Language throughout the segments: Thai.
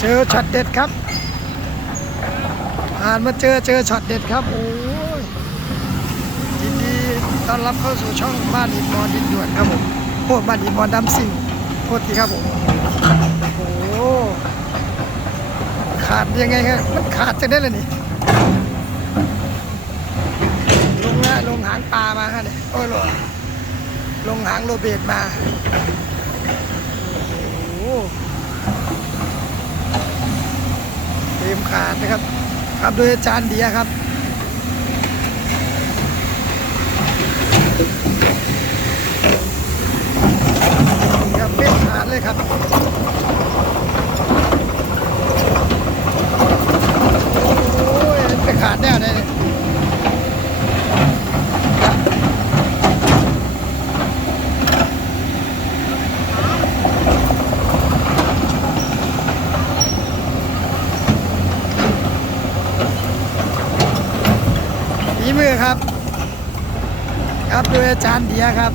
เจอช็อตเด็ดครับ ผ่านมาเจอเจอช็อตเด็ดครับ โอ้ยยินดีต้อนรับเข้าสู่ช่องบ้านอินมอนดินด่วนครับผมโคตรบ้านอินมอนดำซิ่งโคตรทีครับผมโอ้ขาดยังไงครับมันขาดจะได้เลยนี่ลงนะลงหางปลามาฮะเนี่ยโอ้ยลงลงหางโรเบตมาโอ้โห เต็มขาดนะครับครับโดยอาจารย์เดียครับนี่ครับเป็นขาดเลยครับโอ้ยเป็นขาดแน่เลย ครับ ครับโดยอาจารย์เดียครับ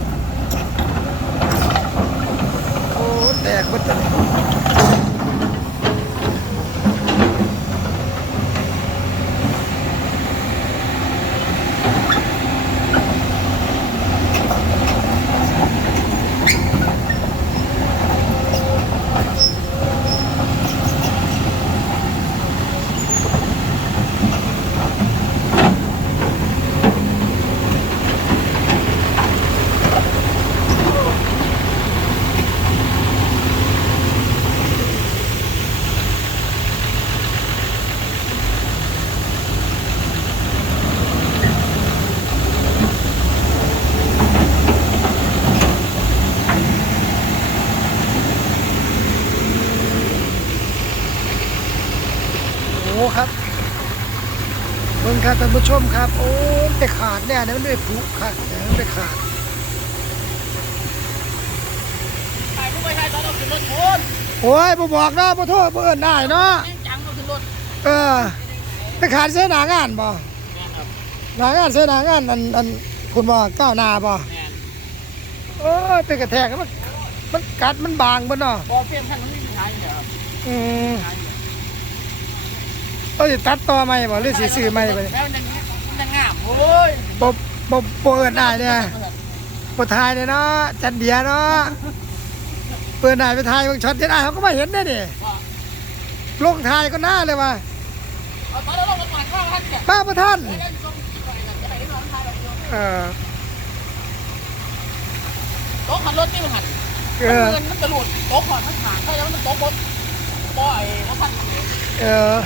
ครับเบิ่งครับท่านผู้ชมครับ โอ้มันไปขาดแน่เนี่ยมันไปผุครับเนี่ยมันไปขาดถ่ายรูปไปถ่ายตอนเราขึ้นรถชนโอ้ยบ่บอกเนาะบ่โทษบ่เอิ้นได้เนาะแม่งจังเราขึ้นรถเออไปขาดเส้นหนางานบ่แม่นครับหนางานเส้นหนางานอันอันคุณบ่ก้าวหน้าบ่แม่นโอ้ยเป็นกระแทกมันมันกัดมันบางบ่เนาะพอเปลี่ยนคันมันไม่มีท้ายเนี่ยครับอืมท้าย เนี่ยเอ้ยตัดต่อใหม่บ่หรือสิซื้อใหม่บ่แล้วมันยังมันยังงามโอ้ยบ่บ่บ่เอิ้นได้เนี่ยบ่ทายเลยเนาะจันเดียเนาะเปิดได้ไปทายเบิ่งช็อตเด็ดอ้ายเขาก็มาเห็นได้นี่ลงทายก็น่าเลยว่าเอาตอนเราลงมาก่อนข้าวท่านเนี่ยป้าประท่านแล้วก็ส่งไปกันจะไปที่ร้านท้ายเราเดียวเออโต๊ะขันรถนี่มันหันเออมันมันจะหลุดโต๊ะขอนมันขาดถ้าอย่างนั้นมันโต๊ะบดบ่อยแล้วพันเลยเออ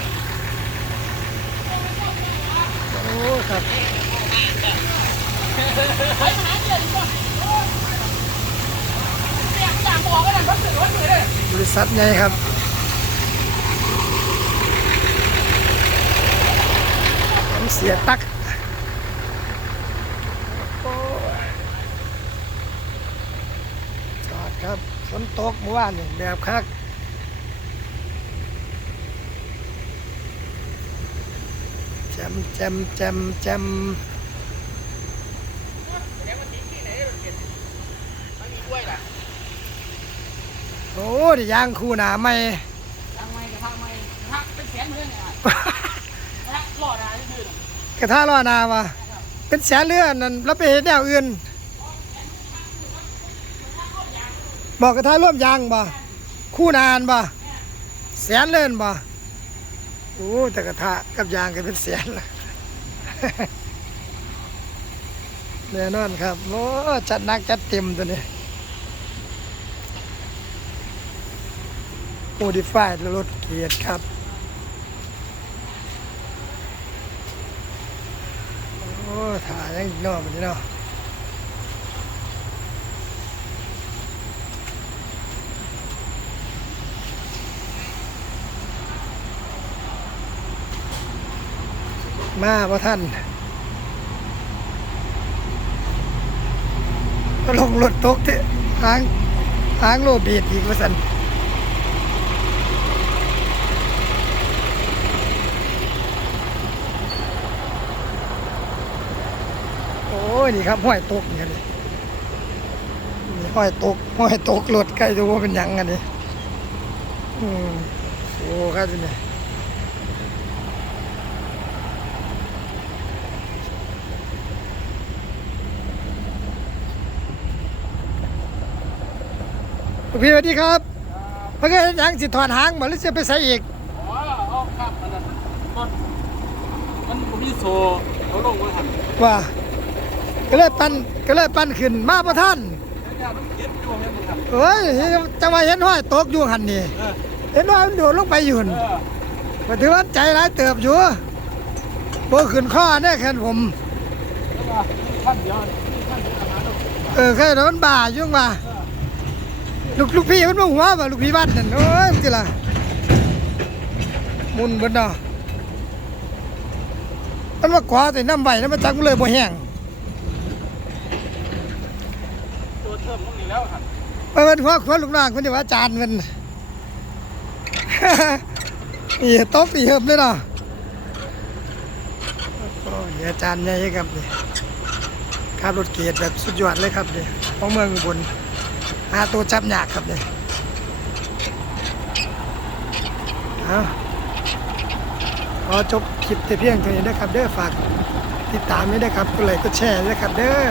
โอ้ ครับไปมาหาเงินดีกว่าโอ้ยเนี่ยอยากบอกว่านั่นรถสื่อรถสื่อเลยบริษัทใหญ่ครับผมเสียตักยจอดครับฝนตกเมื่อวานนี่แบบคักแจ มแจมแจมแจมโอ้ดิยางคู่หนาไม่ทางไม่กับทางไม่กระทางเป็นแสนเหมือนกันเนี่ยนะหลอดอะไรนี่คือกระทะล้อนาวะเป็นแสนเรื่อนนั่นแล้วไปเห็นแนวอื่นบอกกระทะร่วมยางบ่คู่นานบ่แสนเลื่อนบ่ โอ้แต่กระทะกับยางก็เป็นแสนละแน่นอนครับโอ้จัดนักจัดเต็มตัวนี้โมดิฟายรถเกียร์ครับโอ้ถ่ายยังอีกเนอกมันนี้เนาะ มาพ่ท่านก็ลงรถตกเถอะทางทางโลบีดอีกว่าสันโอ้ยนี่ครับห้อยตกเนี่ครับนี่ห้อยตกห้อยตกรถใกล้จะว่าเป็นยังกันนี่อืมโอ้ครับนี่ พี่สวัสดีครับเมื่อกี้ยังสิถอนหางบ่หรือจะไปใส่อีกอ๋อเอาครับอันนั้นมันมันบ่มีโซ่เขาลงมาหันว่าก็เลยปั้นก็เลยปั้นขึ้นมาประท่านแล้วเนี่ยมันเก็บอยู่ให้มันหันเฮ้ยจังหวะเห็นห้อยตกอยู่หันนี่เออเห็นว่ามันโดดลงไปอยู่หั่นเออก็ถือว่าใจร้ายเติบอยู่บ่ขึ้นข้อแน่แค่นผม แล้วว่าขั้นเดียวนี่ขั้นเดียวอาหารเราเออแค่นั้นมันบ่าอยุ่งว่า ลูกลูกพี่มันมาหัวป่ลูกพี่บ้านนั่นโอ้ยมันสิล่ะมุนเบิดเนาะมันมากวาแต่น้ำใบแล้วมันจักมันเลยบ่แห้งตัวเทิมตรงนี้แล้วหันไปมันหัวขวลูกน้องคนที่ว่าอาจารย์มันนี่ตบอีเหิบเลยเนาะโอ้ยอาจารย์ใหญ่ครับนี่ขับรถเกียรแบบสุดยอดเลยครับนี่ของเมืองอุบล หาตัวจับยากครับเลยเอาขอจบคลิปแต่เพียงเท่านี้นะครับเด้อฝากติดตามไม่ได้ครับกดไลค์กดแชร์ด้วครับเด้อ